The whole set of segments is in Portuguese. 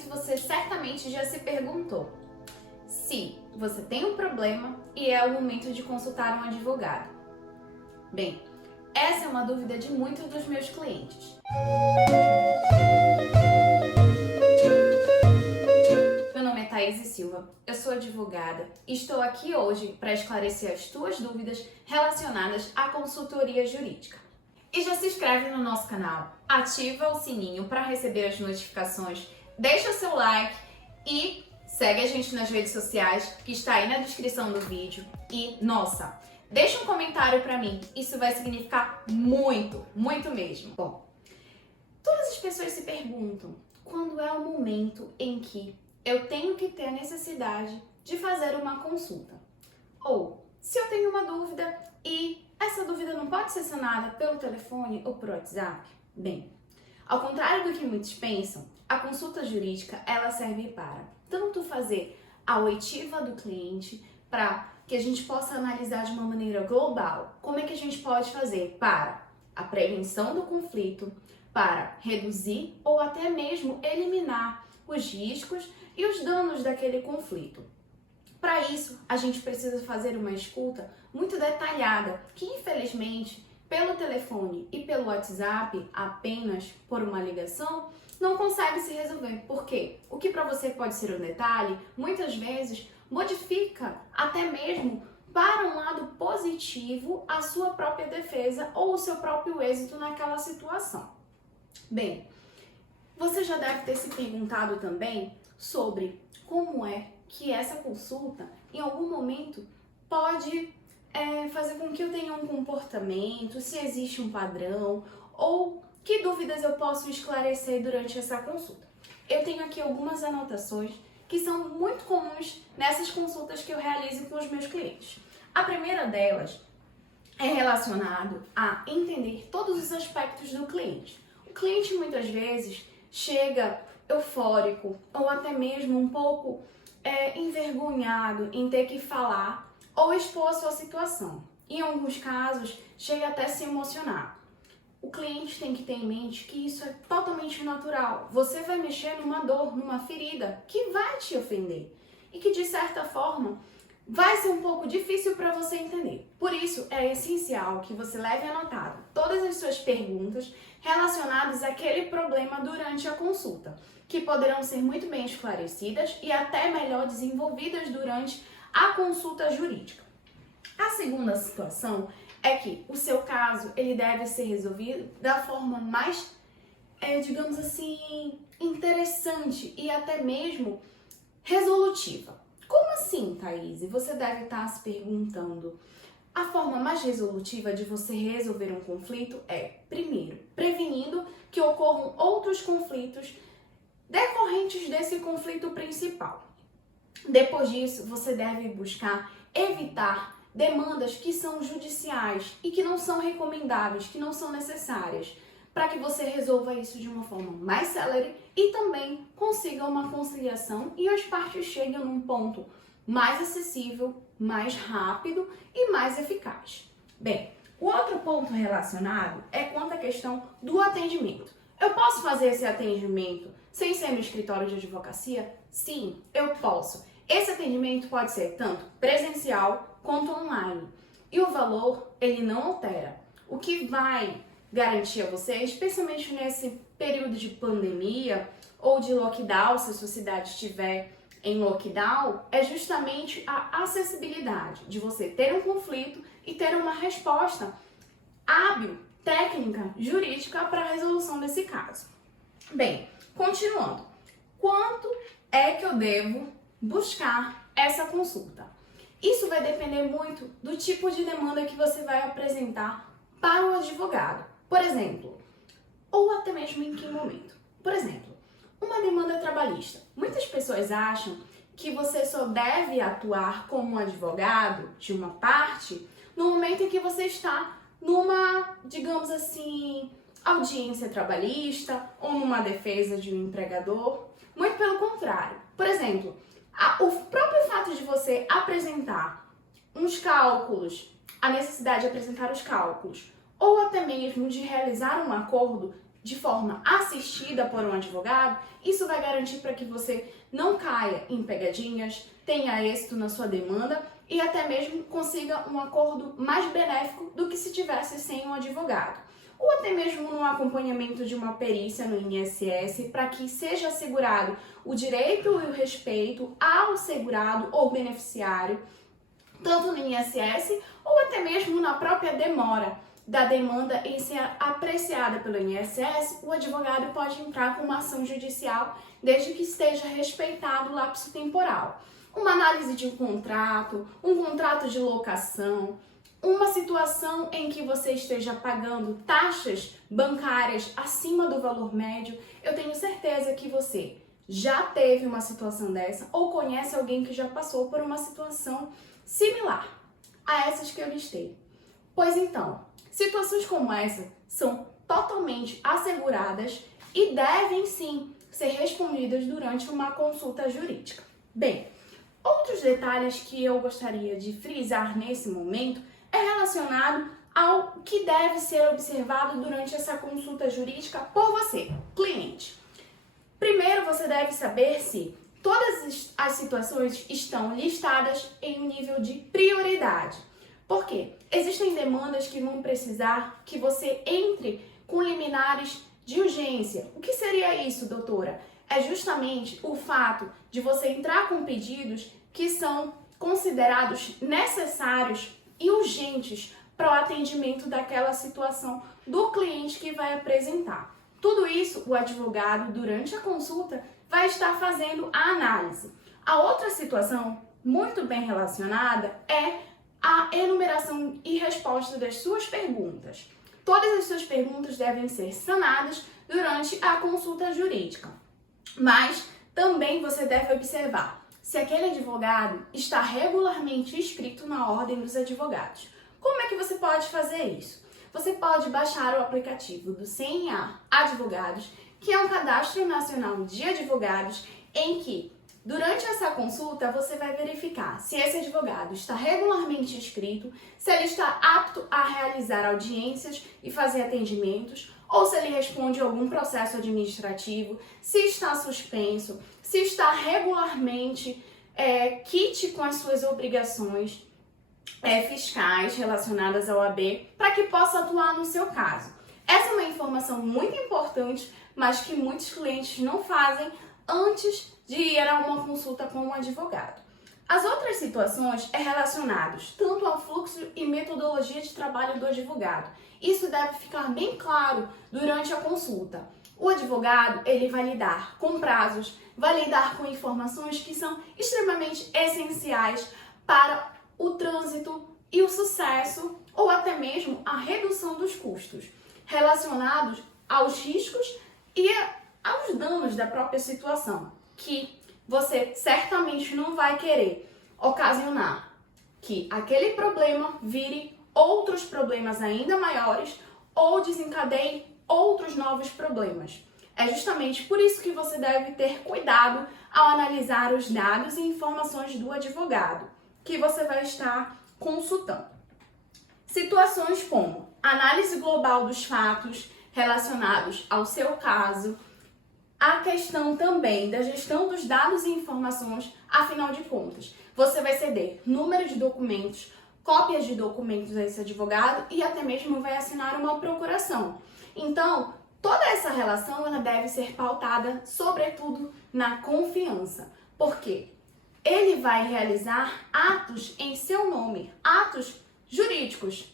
momento você certamente já se perguntou se você tem um problema e é o momento de consultar um advogado. Bem, essa é uma dúvida de muitos dos meus clientes. Meu nome é Thaís Silva, eu sou advogada e estou aqui hoje para esclarecer as tuas dúvidas relacionadas à consultoria jurídica. E já se inscreve no nosso canal, ativa o sininho para receber as notificações, deixa o seu like e segue a gente nas redes sociais, que está aí na descrição do vídeo. E, nossa, deixa um comentário para mim, isso vai significar muito, muito mesmo. Bom, todas as pessoas se perguntam quando é o momento em que eu tenho que ter a necessidade de fazer uma consulta. Ou se eu tenho uma dúvida e essa dúvida não pode ser sanada pelo telefone ou por WhatsApp. Bem, ao contrário do que muitos pensam, a consulta jurídica ela serve para tanto fazer a oitiva do cliente para que a gente possa analisar de uma maneira global como é que a gente pode fazer para a prevenção do conflito, para reduzir ou até mesmo eliminar os riscos e os danos daquele conflito. Para isso, a gente precisa fazer uma escuta muito detalhada, que infelizmente, pelo telefone e pelo WhatsApp, apenas por uma ligação, não consegue se resolver. Por quê? O que para você pode ser um detalhe, muitas vezes modifica até mesmo para um lado positivo a sua própria defesa ou o seu próprio êxito naquela situação. Bem, você já deve ter se perguntado também sobre como é que essa consulta, em algum momento, pode fazer com que eu tenha um comportamento, se existe um padrão, ou que dúvidas eu posso esclarecer durante essa consulta. Eu tenho aqui algumas anotações que são muito comuns nessas consultas que eu realizo com os meus clientes. A primeira delas é relacionado a entender todos os aspectos do cliente. O cliente muitas vezes chega eufórico ou até mesmo um pouco envergonhado em ter que falar ou expor a sua situação. Em alguns casos, chega até a se emocionar. O cliente tem que ter em mente que isso é totalmente natural. Você vai mexer numa dor, numa ferida que vai te ofender e que, de certa forma, vai ser um pouco difícil para você entender. Por isso, é essencial que você leve anotado todas as suas perguntas relacionadas àquele problema durante a consulta, que poderão ser muito bem esclarecidas e até melhor desenvolvidas durante a consulta jurídica. A segunda situação é que o seu caso ele deve ser resolvido da forma mais, digamos assim, interessante e até mesmo resolutiva. Como assim, Thaís? Você deve estar se perguntando. A forma mais resolutiva de você resolver um conflito é, primeiro, prevenindo que ocorram outros conflitos decorrentes desse conflito principal. Depois disso, você deve buscar evitar demandas que são judiciais e que não são recomendáveis, que não são necessárias, para que você resolva isso de uma forma mais célere e também consiga uma conciliação e as partes cheguem num ponto mais acessível, mais rápido e mais eficaz. Bem, o outro ponto relacionado é quanto à questão do atendimento. Eu posso fazer esse atendimento sem ser no escritório de advocacia? Sim, eu posso. Esse atendimento pode ser tanto presencial quanto online. E o valor, ele não altera. O que vai garantir a você, especialmente nesse período de pandemia ou de lockdown, se a sua cidade estiver em lockdown, é justamente a acessibilidade de você ter um conflito e ter uma resposta hábil, técnica, jurídica para a resolução desse caso. Bem, continuando. Quanto é que eu devo buscar essa consulta? Isso vai depender muito do tipo de demanda que você vai apresentar para o advogado. Por exemplo, ou até mesmo em que momento. Por exemplo, uma demanda trabalhista. Muitas pessoas acham que você só deve atuar como advogado de uma parte no momento em que você está numa, digamos assim, audiência trabalhista ou numa defesa de um empregador. Muito pelo contrário. Por exemplo, o próprio fato de você apresentar uns cálculos, a necessidade de apresentar os cálculos, ou até mesmo de realizar um acordo, de forma assistida por um advogado, isso vai garantir para que você não caia em pegadinhas, tenha êxito na sua demanda e até mesmo consiga um acordo mais benéfico do que se tivesse sem um advogado. Ou até mesmo no acompanhamento de uma perícia no INSS, para que seja assegurado o direito e o respeito ao segurado ou beneficiário, tanto no INSS ou até mesmo na própria demora da demanda em ser apreciada pelo INSS, o advogado pode entrar com uma ação judicial desde que esteja respeitado o lapso temporal. Uma análise de um contrato de locação, uma situação em que você esteja pagando taxas bancárias acima do valor médio, eu tenho certeza que você já teve uma situação dessa ou conhece alguém que já passou por uma situação similar a essas que eu listei. Pois então, situações como essa são totalmente asseguradas e devem sim ser respondidas durante uma consulta jurídica. Bem, outros detalhes que eu gostaria de frisar nesse momento é relacionado ao que deve ser observado durante essa consulta jurídica por você, cliente. Primeiro, você deve saber se todas as situações estão listadas em um nível de prioridade. Por quê? Existem demandas que vão precisar que você entre com liminares de urgência. O que seria isso, doutora? É justamente o fato de você entrar com pedidos que são considerados necessários e urgentes para o atendimento daquela situação do cliente que vai apresentar. Tudo isso o advogado, durante a consulta, vai estar fazendo a análise. A outra situação muito bem relacionada é a enumeração e resposta das suas perguntas. Todas as suas perguntas devem ser sanadas durante a consulta jurídica. Mas também você deve observar se aquele advogado está regularmente inscrito na Ordem dos Advogados. Como é que você pode fazer isso? Você pode baixar o aplicativo do CNA Advogados, que é um cadastro nacional de advogados em que, durante essa consulta, você vai verificar se esse advogado está regularmente inscrito, se ele está apto a realizar audiências e fazer atendimentos, ou se ele responde a algum processo administrativo, se está suspenso, se está regularmente quite com as suas obrigações fiscais relacionadas ao AB, para que possa atuar no seu caso. Essa é uma informação muito importante, mas que muitos clientes não fazem antes de ir a uma consulta com um advogado. As outras situações relacionadas tanto ao fluxo e metodologia de trabalho do advogado. Isso deve ficar bem claro durante a consulta. O advogado, ele vai lidar com prazos, vai lidar com informações que são extremamente essenciais para o trânsito e o sucesso ou até mesmo a redução dos custos relacionados aos riscos e aos danos da própria situação, que você certamente não vai querer ocasionar que aquele problema vire outros problemas ainda maiores ou desencadeie outros novos problemas. É justamente por isso que você deve ter cuidado ao analisar os dados e informações do advogado que você vai estar consultando. Situações como análise global dos fatos relacionados ao seu caso, a questão também da gestão dos dados e informações, afinal de contas, você vai ceder número de documentos, cópias de documentos a esse advogado e até mesmo vai assinar uma procuração. Então, toda essa relação ela deve ser pautada, sobretudo, na confiança. Por quê? Ele vai realizar atos em seu nome, atos jurídicos,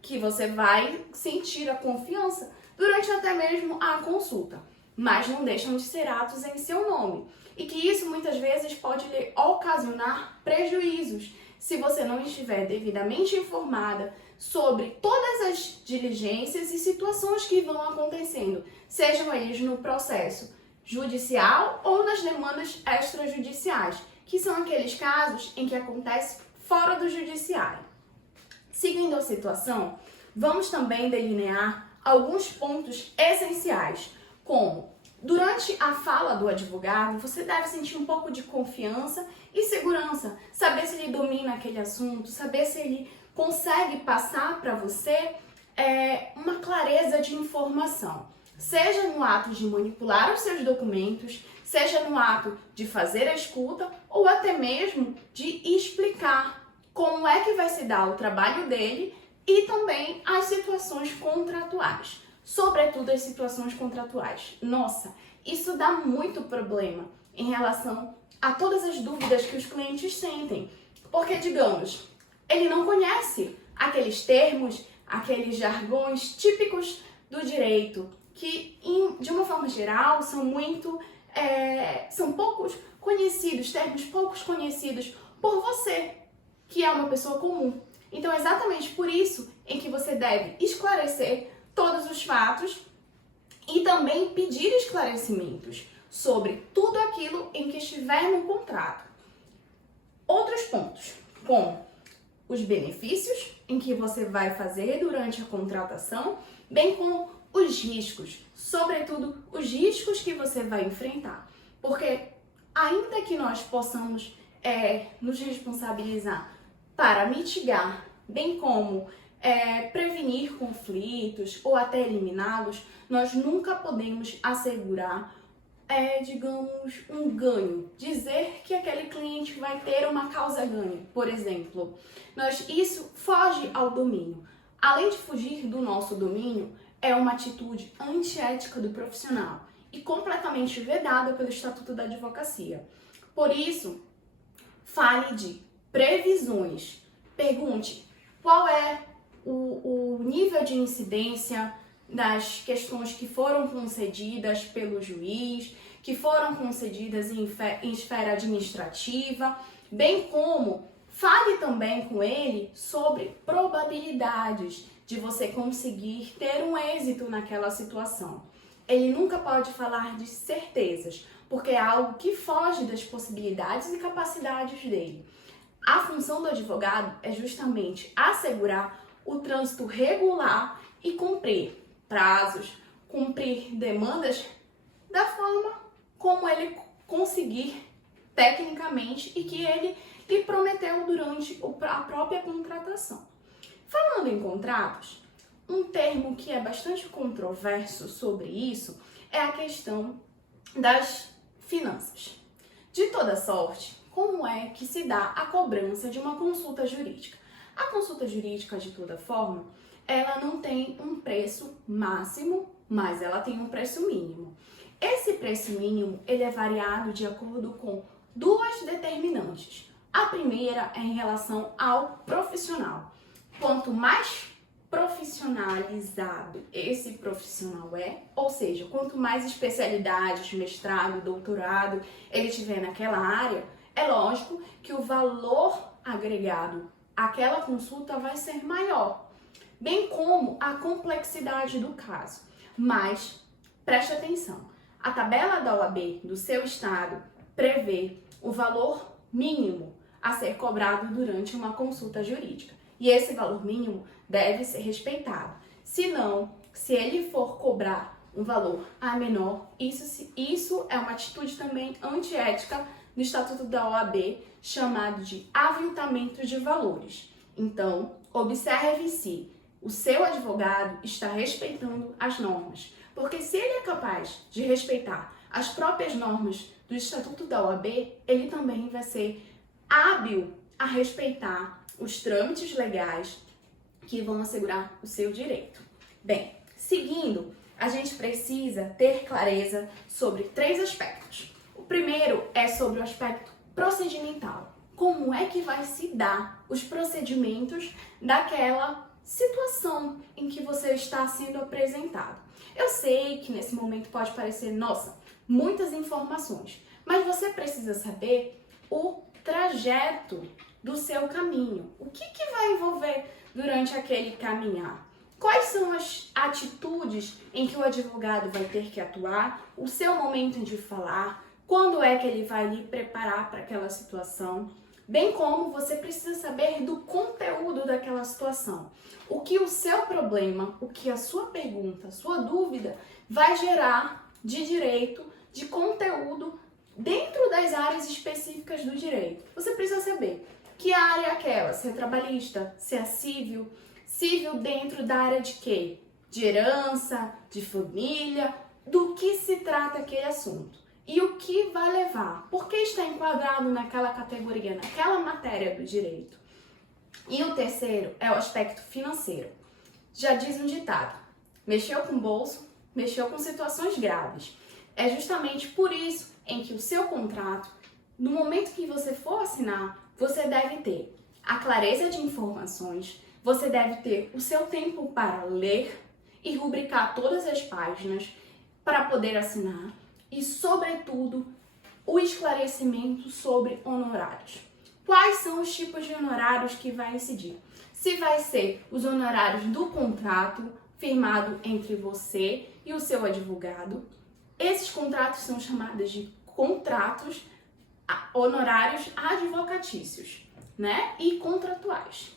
que você vai sentir a confiança durante até mesmo a consulta, mas não deixam de ser atos em seu nome. E que isso muitas vezes pode lhe ocasionar prejuízos se você não estiver devidamente informada sobre todas as diligências e situações que vão acontecendo, sejam eles no processo judicial ou nas demandas extrajudiciais, que são aqueles casos em que acontece fora do judiciário. Seguindo a situação, vamos também delinear alguns pontos essenciais, como durante a fala do advogado, você deve sentir um pouco de confiança e segurança, saber se ele domina aquele assunto, saber se ele consegue passar para você uma clareza de informação. seja no ato de manipular os seus documentos, seja no ato de fazer a escuta ou até mesmo de explicar como é que vai se dar o trabalho dele e também as situações contratuais, sobretudo as situações contratuais. Nossa, isso dá muito problema em relação a todas as dúvidas que os clientes sentem, porque, digamos, ele não conhece aqueles termos, aqueles jargões típicos do direito, que, de uma forma geral, são poucos conhecidos, termos poucos conhecidos por você, que é uma pessoa comum. Então, é exatamente por isso em que você deve esclarecer todos os fatos e também pedir esclarecimentos sobre tudo aquilo em que estiver no contrato. Outros pontos, como os benefícios em que você vai fazer durante a contratação, bem como os riscos, sobretudo os riscos que você vai enfrentar. Porque ainda que nós possamos nos responsabilizar para mitigar, bem como prevenir conflitos ou até eliminá-los, nós nunca podemos assegurar, digamos, um ganho. Dizer que aquele cliente vai ter uma causa-ganho, por exemplo. Isso foge ao domínio. Além de fugir do nosso domínio, é uma atitude antiética do profissional e completamente vedada pelo Estatuto da Advocacia. Por isso, fale de previsões. Pergunte qual é o nível de incidência das questões que foram concedidas pelo juiz, que foram concedidas em esfera administrativa, bem como fale também com ele sobre probabilidades de você conseguir ter um êxito naquela situação. Ele nunca pode falar de certezas, porque é algo que foge das possibilidades e capacidades dele. A função do advogado é justamente assegurar o trânsito regular e cumprir prazos, cumprir demandas da forma como ele conseguir tecnicamente e que ele lhe prometeu durante a própria contratação. Falando em contratos, um termo que é bastante controverso sobre isso é a questão das finanças. De toda sorte, como é que se dá a cobrança de uma consulta jurídica? A consulta jurídica, de toda forma, ela não tem um preço máximo, mas ela tem um preço mínimo. Esse preço mínimo, ele é variado de acordo com duas determinantes. A primeira é em relação ao profissional. Quanto mais profissionalizado esse profissional é, ou seja, quanto mais especialidades, mestrado, doutorado ele tiver naquela área, é lógico que o valor agregado àquela consulta vai ser maior, bem como a complexidade do caso. Mas preste atenção, a tabela da OAB do seu estado prevê o valor mínimo a ser cobrado durante uma consulta jurídica. E esse valor mínimo deve ser respeitado. Se ele for cobrar um valor a menor, isso é uma atitude também antiética do Estatuto da OAB, chamado de aviltamento de valores. Então, observe se o seu advogado está respeitando as normas. Porque se ele é capaz de respeitar as próprias normas do Estatuto da OAB, ele também vai ser hábil a respeitar os trâmites legais que vão assegurar o seu direito. Bem, seguindo, a gente precisa ter clareza sobre 3 aspectos. O primeiro é sobre o aspecto procedimental. Como é que vai se dar os procedimentos daquela situação em que você está sendo apresentado? Eu sei que nesse momento pode parecer, nossa, muitas informações, mas você precisa saber o trajeto do seu caminho. O que vai envolver durante aquele caminhar? Quais são as atitudes em que o advogado vai ter que atuar? O seu momento de falar? Quando é que ele vai lhe preparar para aquela situação? Bem como você precisa saber do conteúdo daquela situação. O que o seu problema, o que a sua pergunta, a sua dúvida vai gerar de direito, de conteúdo dentro das áreas específicas do direito. Você precisa saber que área é aquela, se é trabalhista, se é civil dentro da área de quê? de herança, de família, do que se trata aquele assunto e o que vai levar, por que está enquadrado naquela categoria, naquela matéria do direito. E o terceiro é o aspecto financeiro. Já diz um ditado, mexeu com o bolso, mexeu com situações graves. É justamente por isso em que o seu contrato, no momento que você for assinar, você deve ter a clareza de informações, você deve ter o seu tempo para ler e rubricar todas as páginas para poder assinar e, sobretudo, o esclarecimento sobre honorários. Quais são os tipos de honorários que vai incidir? Se vai ser os honorários do contrato firmado entre você e o seu advogado. Esses contratos são chamados de contratos honorários advocatícios, né? E contratuais.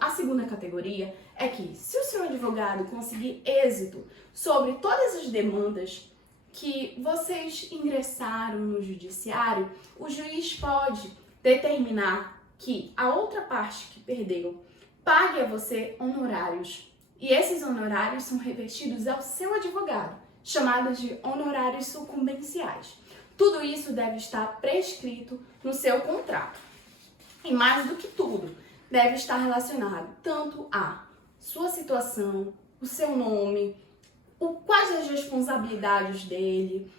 A segunda categoria é que, se o seu advogado conseguir êxito sobre todas as demandas que vocês ingressaram no judiciário, o juiz pode determinar que a outra parte que perdeu pague a você honorários. E esses honorários são revertidos ao seu advogado, chamados de honorários sucumbenciais. Tudo isso deve estar prescrito no seu contrato. E mais do que tudo, deve estar relacionado tanto à sua situação, o seu nome, quais as responsabilidades dele,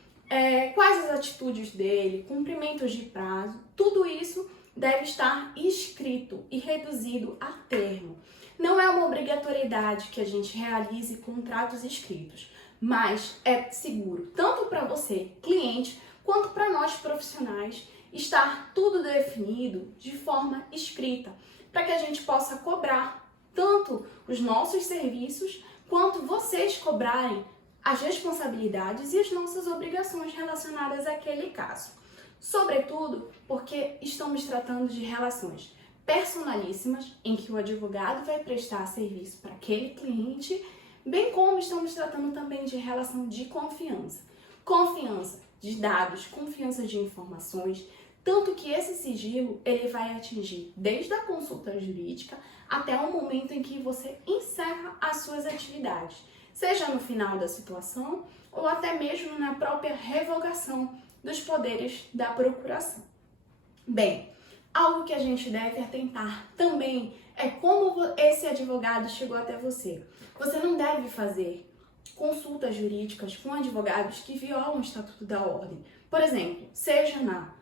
quais as atitudes dele, cumprimentos de prazo, tudo isso deve estar escrito e reduzido a termo. Não é uma obrigatoriedade que a gente realize contratos escritos, mas é seguro, tanto para você, cliente, quanto para nós profissionais, estar tudo definido de forma escrita, para que a gente possa cobrar tanto os nossos serviços, quanto vocês cobrarem as responsabilidades e as nossas obrigações relacionadas àquele caso. Sobretudo porque estamos tratando de relações personalíssimas, em que o advogado vai prestar serviço para aquele cliente, bem como estamos tratando também de relação de confiança. Confiança de dados, confiança de informações, tanto que esse sigilo ele vai atingir desde a consulta jurídica até o momento em que você encerra as suas atividades, seja no final da situação ou até mesmo na própria revogação dos poderes da procuração. Bem, algo que a gente deve atentar também é como esse advogado chegou até você. Você não deve fazer consultas jurídicas com advogados que violam o Estatuto da Ordem. Por exemplo, seja na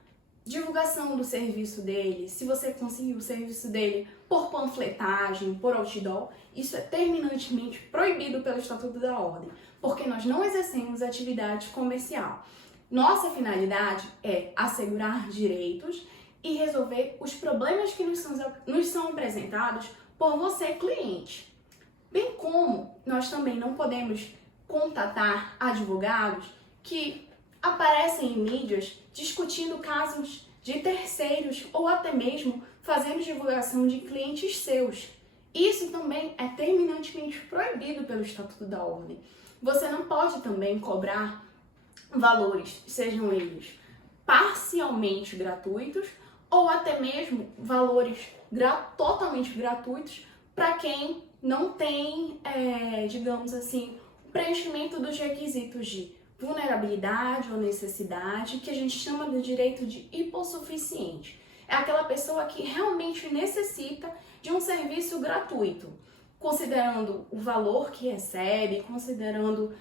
divulgação do serviço dele, se você conseguiu o serviço dele por panfletagem, por outdoor, isso é terminantemente proibido pelo Estatuto da Ordem, porque nós não exercemos atividade comercial. Nossa finalidade é assegurar direitos e resolver os problemas que nos são apresentados por você, cliente. Bem como nós também não podemos contatar advogados que aparecem em mídias discutindo casos de terceiros ou até mesmo fazendo divulgação de clientes seus. Isso também é terminantemente proibido pelo Estatuto da Ordem. Você não pode também cobrar valores, sejam eles parcialmente gratuitos ou até mesmo valores totalmente gratuitos para quem não tem, digamos assim, o preenchimento dos requisitos de vulnerabilidade ou necessidade, que a gente chama do direito de hipossuficiente. É aquela pessoa que realmente necessita de um serviço gratuito, considerando o valor que recebe, considerando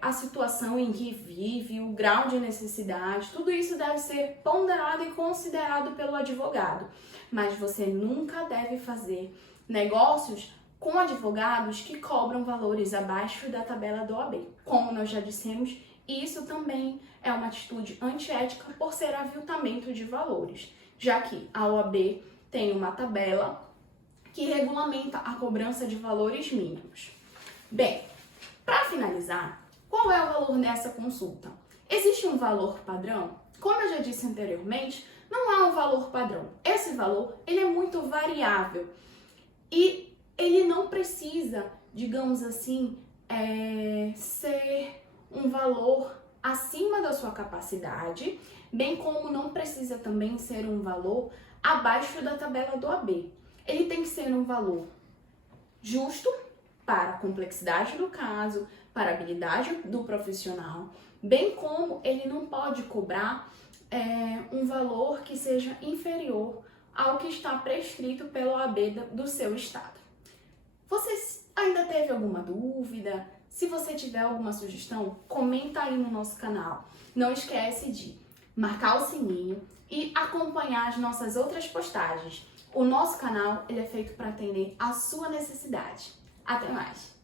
a situação em que vive, o grau de necessidade, tudo isso deve ser ponderado e considerado pelo advogado. Mas você nunca deve fazer negócios com advogados que cobram valores abaixo da tabela do OAB. Como nós já dissemos, isso também é uma atitude antiética por ser aviltamento de valores, já que a OAB tem uma tabela que regulamenta a cobrança de valores mínimos. Bem, para finalizar, qual é o valor dessa consulta? Existe um valor padrão? Como eu já disse anteriormente, não há um valor padrão. Esse valor ele é muito variável e ele não precisa, digamos assim, ser um valor acima da sua capacidade, bem como não precisa também ser um valor abaixo da tabela do OAB. Ele tem que ser um valor justo, para a complexidade do caso, para a habilidade do profissional, bem como ele não pode cobrar um valor que seja inferior ao que está prescrito pela OAB do seu estado. Você ainda teve alguma dúvida? Se você tiver alguma sugestão, comenta aí no nosso canal. Não esquece de marcar o sininho e acompanhar as nossas outras postagens. O nosso canal ele é feito para atender a sua necessidade. Até mais!